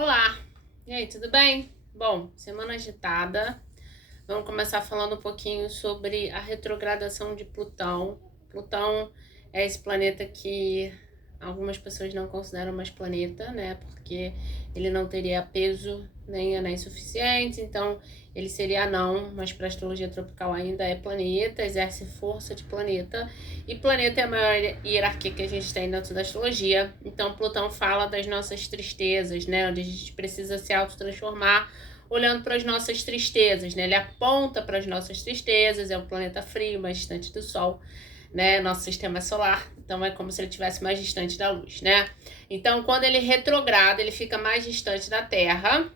Olá! E aí, tudo bem? Bom, semana agitada. Vamos começar falando um pouquinho sobre a retrogradação de Plutão. Plutão é esse planeta que algumas pessoas não consideram mais planeta, né? Porque ele não teria peso nem anéis suficientes, então ele seria anão, mas para a astrologia tropical ainda é planeta, exerce força de planeta, e planeta é a maior hierarquia que a gente tem dentro da astrologia. Então Plutão fala das nossas tristezas, né? Onde a gente precisa se autotransformar olhando para as nossas tristezas, né? Ele aponta para as nossas tristezas, é um planeta frio, mais distante do Sol, né? Nosso sistema solar, então é como se ele estivesse mais distante da luz, né? Então, quando ele retrograda, ele fica mais distante da Terra,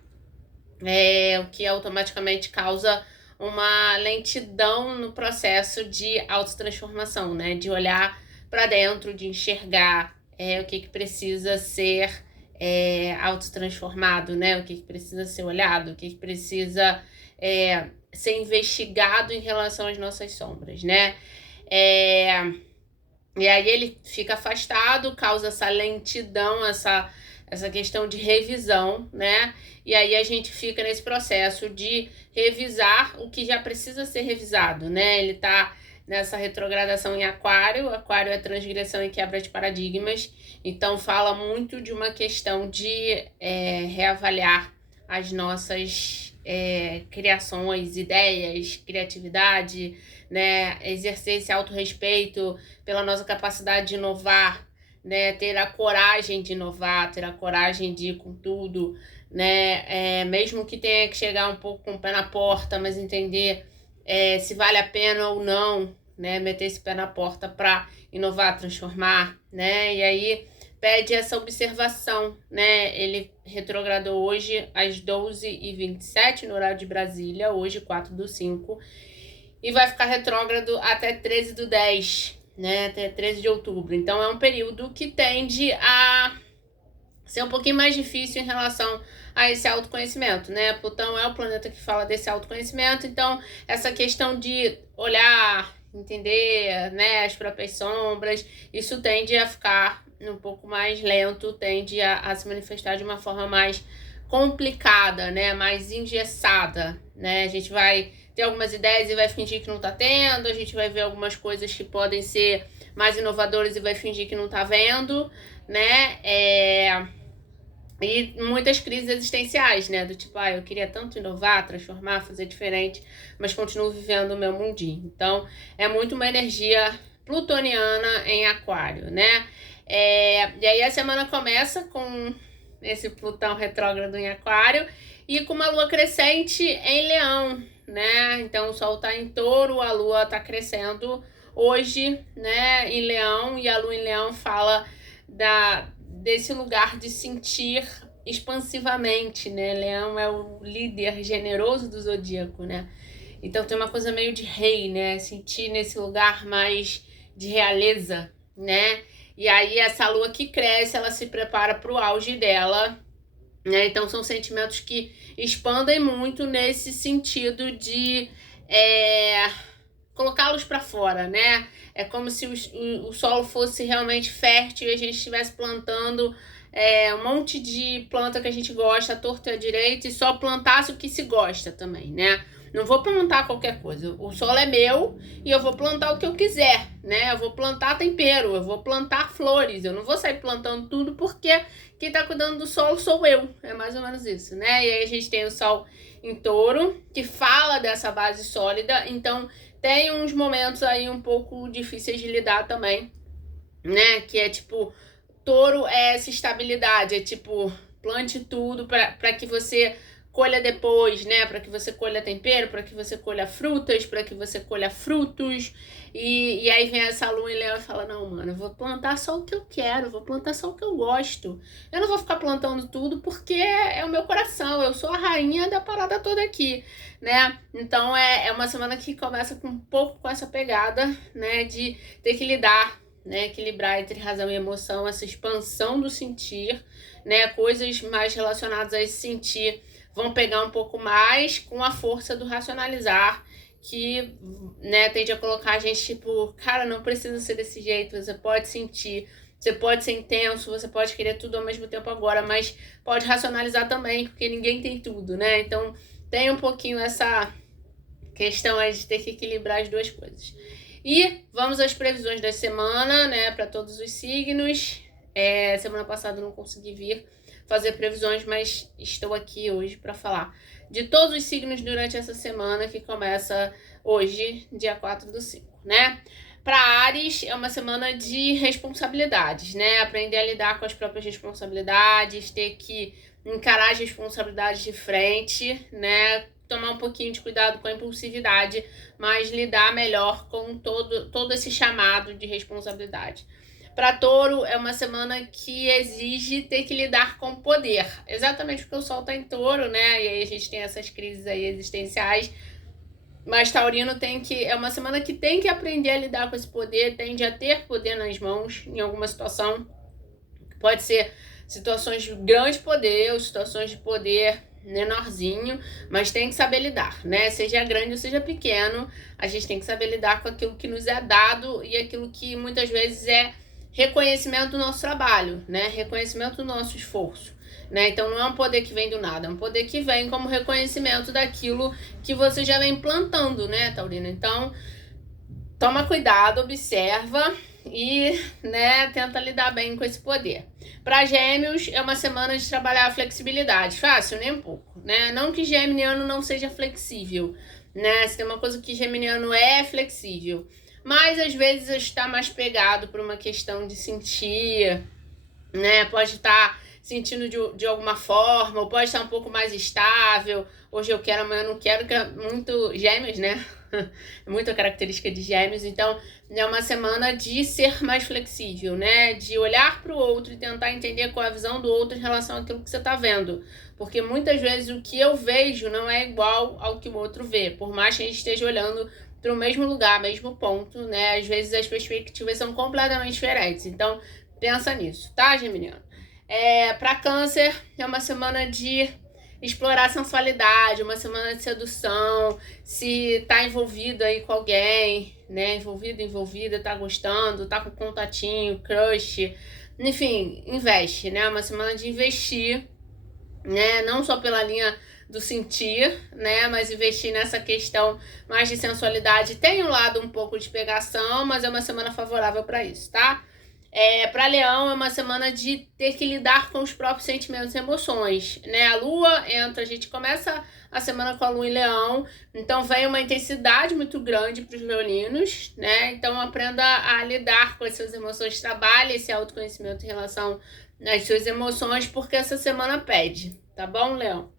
o que automaticamente causa uma lentidão no processo de autotransformação, né? De olhar para dentro, de enxergar o que precisa ser autotransformado, né? O que precisa ser olhado, o que precisa ser investigado em relação às nossas sombras, né? E aí ele fica afastado, causa essa lentidão, essa questão de revisão, né? E aí a gente fica nesse processo de revisar o que já precisa ser revisado, né? Ele tá nessa retrogradação em Aquário. Aquário é transgressão e quebra de paradigmas, então fala muito de uma questão de reavaliar as nossas criações, ideias, criatividade, né? Exercer esse autorrespeito pela nossa capacidade de inovar, né? Ter a coragem de inovar, ter a coragem de ir com tudo, né? Mesmo que tenha que chegar um pouco com o pé na porta, mas entender se vale a pena ou não, né? Meter esse pé na porta para inovar, transformar, né? E aí pede essa observação, né? Ele retrogradou hoje às 12h27 no horário de Brasília, hoje 4/5, e vai ficar retrógrado até 13/10, né? Até 13 de outubro. Então é um período que tende a ser um pouquinho mais difícil em relação a esse autoconhecimento, né? Plutão é o planeta que fala desse autoconhecimento, então essa questão de olhar, entender, né, as próprias sombras, isso tende a ficar um pouco mais lento, tende a se manifestar de uma forma mais complicada, né, mais engessada, né? A gente vai ter algumas ideias e vai fingir que não tá tendo, a gente vai ver algumas coisas que podem ser mais inovadoras e vai fingir que não tá vendo, né? E muitas crises existenciais, né? Do tipo, eu queria tanto inovar, transformar, fazer diferente, mas continuo vivendo o meu mundinho. Então, é muito uma energia plutoniana em Aquário, né? E aí a semana começa com esse Plutão retrógrado em Aquário e com uma lua crescente em Leão, né? Então, o Sol tá em Touro, a lua tá crescendo hoje, né, em Leão, e a lua em Leão fala desse lugar de sentir expansivamente, né? Leão é o líder generoso do zodíaco, né? Então tem uma coisa meio de rei, né? Sentir nesse lugar mais de realeza, né? E aí essa lua que cresce, ela se prepara para o auge dela, né? Então são sentimentos que expandem muito nesse sentido de colocá-los para fora, né? É como se o solo fosse realmente fértil e a gente estivesse plantando um monte de planta que a gente gosta, à torta e à direita, e só plantasse o que se gosta também, né? Não vou plantar qualquer coisa. O solo é meu e eu vou plantar o que eu quiser, né? Eu vou plantar tempero, eu vou plantar flores. Eu não vou sair plantando tudo porque quem tá cuidando do solo sou eu. É mais ou menos isso, né? E aí a gente tem o Sol em Touro, que fala dessa base sólida. Então tem uns momentos aí um pouco difíceis de lidar também, né? Que é tipo, Touro é essa estabilidade, é tipo, plante tudo para que você colha depois, né? Para que você colha tempero, para que você colha frutas, para que você colha frutos. E aí vem essa lua em Leão e fala: não, mano, eu vou plantar só o que eu quero, vou plantar só o que eu gosto. Eu não vou ficar plantando tudo porque é o meu coração, eu sou a rainha da parada toda aqui, né? Então é uma semana que começa com um pouco com essa pegada, né? De ter que lidar, né, equilibrar entre razão e emoção, essa expansão do sentir, né, coisas mais relacionadas a esse sentir vão pegar um pouco mais com a força do racionalizar, que, né, tende a colocar a gente tipo, cara, não precisa ser desse jeito, você pode sentir, Você pode ser intenso, você pode querer tudo ao mesmo tempo agora, mas pode racionalizar também, porque ninguém tem tudo, né? Então tem um pouquinho essa questão aí de ter que equilibrar as duas coisas. E vamos às previsões da semana, né, para todos os signos. Semana passada eu não consegui vir fazer previsões, mas estou aqui hoje para falar de todos os signos durante essa semana que começa hoje, dia 4/5, né? Para Áries, é uma semana de responsabilidades, né? Aprender a lidar com as próprias responsabilidades, ter que encarar as responsabilidades de frente, né? Tomar um pouquinho de cuidado com a impulsividade, mas lidar melhor com todo esse chamado de responsabilidade. Para Touro, é uma semana que exige ter que lidar com poder, exatamente porque o Sol está em Touro, né? E aí a gente tem essas crises aí existenciais. Mas Taurino é uma semana que tem que aprender a lidar com esse poder, tende a ter poder nas mãos em alguma situação. Pode ser situações de grande poder ou situações de poder menorzinho, mas tem que saber lidar, né? Seja grande ou seja pequeno, a gente tem que saber lidar com aquilo que nos é dado e aquilo que muitas vezes é reconhecimento do nosso trabalho, né? Reconhecimento do nosso esforço. Né? Então não é um poder que vem do nada, é um poder que vem como reconhecimento daquilo que você já vem plantando, né, Taurino? Então, toma cuidado, observa e, né, tenta lidar bem com esse poder. Para Gêmeos, é uma semana de trabalhar a flexibilidade. Fácil, nem um pouco, né? Não que geminiano não seja flexível, né? Se tem uma coisa que geminiano é flexível, mas às vezes está mais pegado por uma questão de sentir, né? Pode estar sentindo de alguma forma, ou pode estar um pouco mais estável. Hoje eu quero, amanhã eu não quero, que é muito Gêmeos, né? É muita característica de Gêmeos. Então, é uma semana de ser mais flexível, né? De olhar para o outro e tentar entender qual é a visão do outro em relação àquilo que você está vendo. Porque muitas vezes o que eu vejo não é igual ao que o outro vê. Por mais que a gente esteja olhando para o mesmo lugar, mesmo ponto, né? Às vezes as perspectivas são completamente diferentes. Então, pensa nisso, tá, Geminiano? Para Câncer, é uma semana de explorar a sensualidade, uma semana de sedução, se tá envolvido aí com alguém, né? Envolvida, tá gostando, tá com contatinho, crush, enfim, investe, né? Uma semana de investir, né? Não só pela linha do sentir, né? Mas investir nessa questão mais de sensualidade. Tem um lado um pouco de pegação, mas é uma semana favorável para isso, tá? Para Leão, é uma semana de ter que lidar com os próprios sentimentos e emoções, né? A Lua entra, a gente começa a semana com a Lua em Leão, então vem uma intensidade muito grande para os leoninos, né? Então aprenda a lidar com as suas emoções, trabalhe esse autoconhecimento em relação às suas emoções, porque essa semana pede, tá bom, Leão?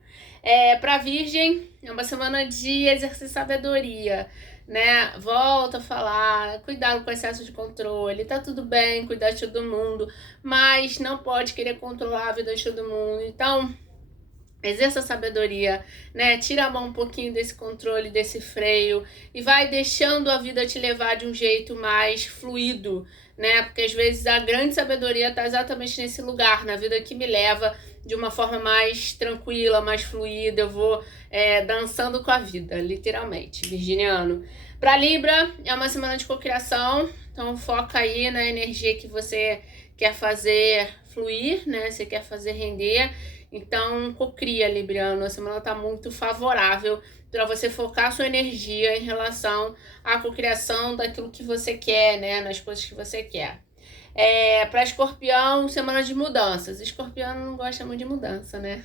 Para Virgem, é uma semana de exercer sabedoria, né? Volta a falar, cuidado com o excesso de controle, tá tudo bem, cuidar de todo mundo, mas não pode querer controlar a vida de todo mundo. Então, exerça a sabedoria, né? Tira a mão um pouquinho desse controle, desse freio e vai deixando a vida te levar de um jeito mais fluido, né? Porque às vezes a grande sabedoria tá exatamente nesse lugar, na vida que me leva de uma forma mais tranquila, mais fluida. Eu vou dançando com a vida, literalmente, virginiano. Para Libra, é uma semana de cocriação, então foca aí na energia que você quer fazer fluir, né? Você quer fazer render. Então, cocria, Libriano. A semana tá muito favorável para você focar sua energia em relação à cocriação daquilo que você quer, né? Nas coisas que você quer. Para Escorpião, semana de mudanças. Escorpião não gosta muito de mudança, né?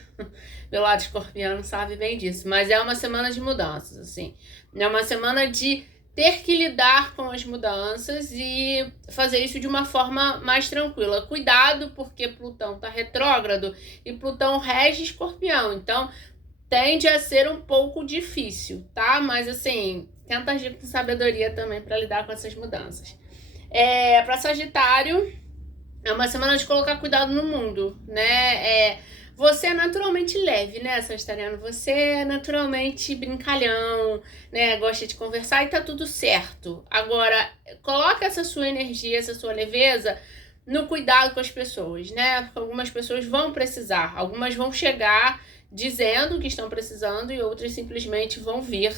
Meu lado escorpiano sabe bem disso. Mas é uma semana de mudanças, assim. É uma semana de ter que lidar com as mudanças e fazer isso de uma forma mais tranquila. Cuidado, porque Plutão tá retrógrado e Plutão rege Escorpião. Então, tende a ser um pouco difícil, tá? Mas, assim, tenta agir com sabedoria também para lidar com essas mudanças. Para Sagitário, é uma semana de colocar cuidado no mundo, né? Você é naturalmente leve, né, Sagitariano? Você é naturalmente brincalhão, né? Gosta de conversar e tá tudo certo. Agora, coloca essa sua energia, essa sua leveza no cuidado com as pessoas, né? Porque algumas pessoas vão precisar, algumas vão chegar dizendo que estão precisando e outras simplesmente vão vir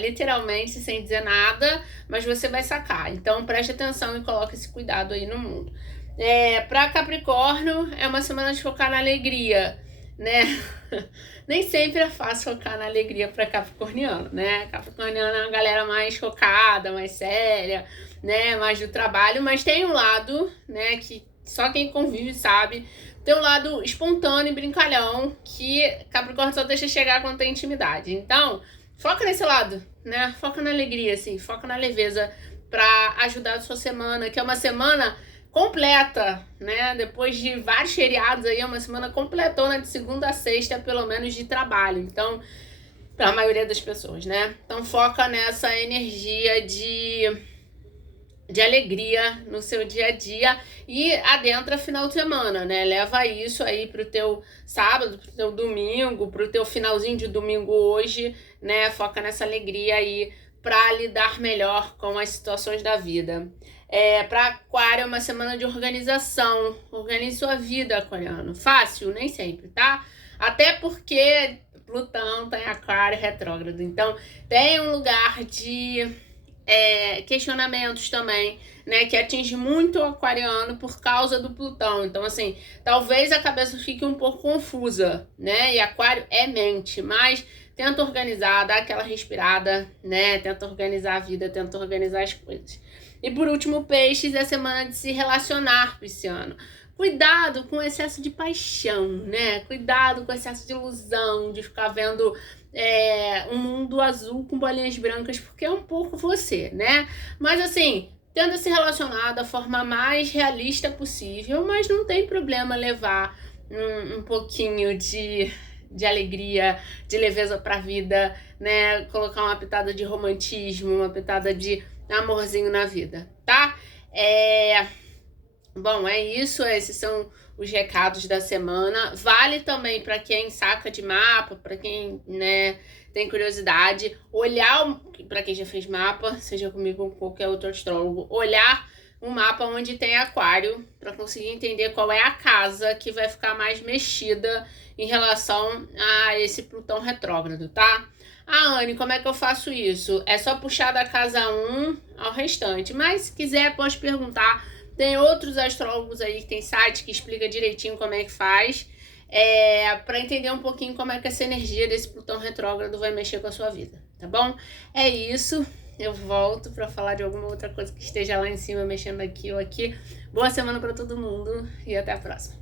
literalmente sem dizer nada, mas você vai sacar. Então preste atenção e coloque esse cuidado aí no mundo. Para Capricórnio, é uma semana de focar na alegria, né? Nem sempre é fácil focar na alegria para Capricorniano, né? Capricorniano é uma galera mais focada, mais séria, né? Mais do trabalho, mas tem um lado, né, que só quem convive sabe, tem um lado espontâneo e brincalhão que Capricórnio só deixa chegar quando tem intimidade. Então, foca nesse lado, né? Foca na alegria, assim, foca na leveza para ajudar a sua semana, que é uma semana completa, né? Depois de vários feriados aí, é uma semana completona de segunda a sexta, pelo menos de trabalho. Então, para a maioria das pessoas, né? Então, foca nessa energia de alegria no seu dia a dia e adentra final de semana, né? Leva isso aí pro teu sábado, pro teu domingo, pro teu finalzinho de domingo hoje, né? Foca nessa alegria aí para lidar melhor com as situações da vida. Para Aquário é uma semana de organização. Organize sua vida, aquariano. Fácil? Nem sempre, tá? Até porque Plutão tá em Aquário retrógrado. Então, tem um lugar de questionamentos também, né, que atinge muito o aquariano por causa do Plutão. Então, assim, talvez a cabeça fique um pouco confusa, né, e Aquário é mente, mas tenta organizar, dá aquela respirada, né, tenta organizar a vida, tenta organizar as coisas. E por último, Peixes, é a semana de se relacionar, pisciano. Cuidado com o excesso de paixão, né? Cuidado com o excesso de ilusão, de ficar vendo um mundo azul com bolinhas brancas, porque é um pouco você, né? Mas assim, tenta se relacionar da forma mais realista possível, mas não tem problema levar um pouquinho de alegria, de leveza pra vida, né? Colocar uma pitada de romantismo, uma pitada de amorzinho na vida, tá? Bom, é isso, esses são os recados da semana. Vale também para quem saca de mapa, para quem, né, tem curiosidade, olhar, para quem já fez mapa, seja comigo ou qualquer outro astrólogo, olhar um mapa onde tem aquário, para conseguir entender qual é a casa que vai ficar mais mexida em relação a esse Plutão retrógrado, tá? Anne, como é que eu faço isso? É só puxar da casa 1 ao restante, mas se quiser pode perguntar. Tem outros astrólogos aí que tem site que explica direitinho como é que faz, para entender um pouquinho como é que essa energia desse Plutão retrógrado vai mexer com a sua vida, tá bom? É isso, eu volto para falar de alguma outra coisa que esteja lá em cima, mexendo aqui ou aqui. Boa semana para todo mundo e até a próxima.